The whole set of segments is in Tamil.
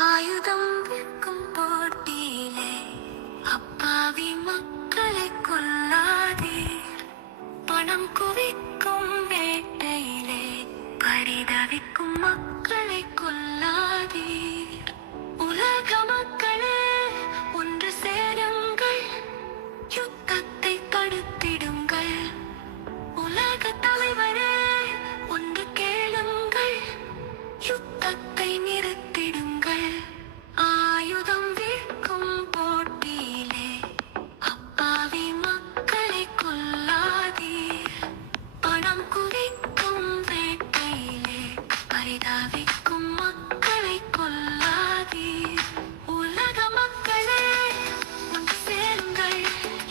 ஆயுதம் விற்கும் போட்டியிலே அப்பாவி மக்களை கொல்லாதீர். பணம் குவிக்கும் வேட்டையிலே பரிதவிக்கும் மக்களை கொல்லாதீர். உலக மக்களே ஒன்று சேருங்கள், யுத்தத்தை தடுத்திடுங்கள். உலக தலைவரே ஒன்று கேளுங்கள், யுத்தத்தை நிறுத்திடுங்கள். ஆயுதம் விற்கும் போட்டியிலே அப்பாவி மக்களை கொல்லாதீர். பணம் குவிக்கும் வேட்டையிலே பரிதாவிக்கும் மக்களை கொல்லாதீர். உலக மக்களே ஒன்று சேருங்கள்,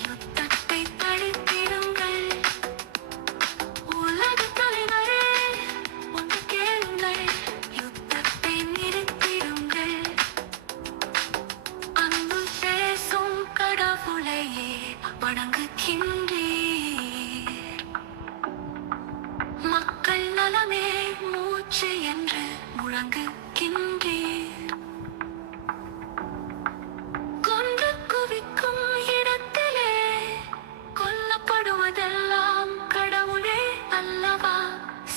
யுத்தத்தை தடுத்திடுங்கள். உலக தலைவரே ஒன்று கேளுங்கள், யுத்தத்தை நிறுத்திடுங்கள். அன்பு பேசும் கடவுளையே வணங்குகின்றீர். மக்கள் நலமே மூச்சு என்று முழங்குகின்றீர். கொன்று குவிக்கும் இடத்திலே கொல்லப்படுவதெல்லாம் கடவுளே அல்லவா?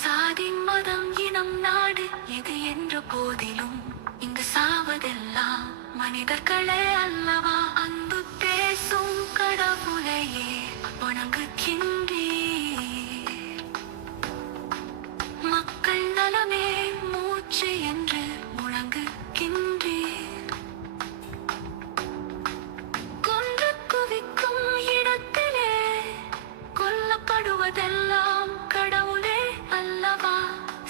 சாதி மதம் இனம் நாடு எது என்ற போதிலும் இங்கு சாவதெல்லாம் மனிதர்களே அல்லவா? அன்பு பேசும் கடவுளையே வணங்குகின்றீர். மக்கள் நலமே மூச்சு என்று முழங்குகின்றீர். கொன்று குவிக்கும் இடத்திலே கொல்லப்படுவதெல்லாம் கடவுளே அல்லவா?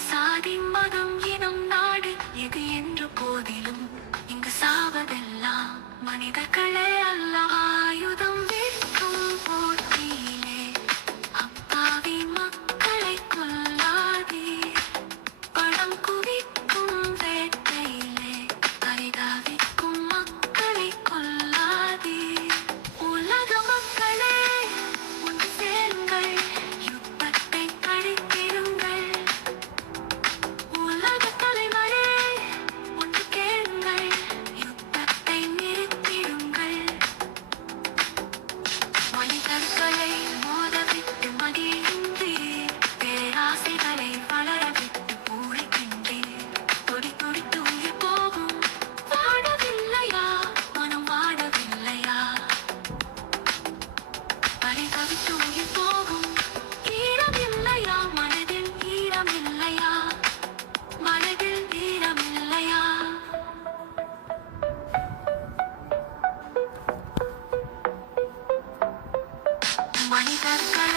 சாதி மதம் இனம் நாடு எது என்ற போதிலும் இங்கு சாவதெல்லாம் மனிதர்களே அல்லவா? ஆயுதம் விற்கும் போட்டியிலே அப்பாவி மக்களை கொல்லாதீர். பணம் குவிக்கும் வேட்டையிலே பரிதாவிக்கும் மக்களை கொல்லாதீர். உலக மக்களே ஒன்று சேருங்கள், யுத்தத்தை தடுத்திடுங்கள். உலக தலைவரே ஒன்று கேளுங்கள், யுத்தத்தை நிறுத்திடுங்கள். மனிதர்களை மோதவிட்டு மடிகின்றீர், பேராசைகளை வளரவிட்டு பூரிக்கின்றீர். துடி துடித்து உயிர் போகும், வாடவில்லையா மனம் வாடவில்லையா? பரிதவித்து உயிர் போகும், ஈரமில்லையா மனதில் ஈரமில்லையா? மனதில் ஈரமில்லையா? மனிதர்கள்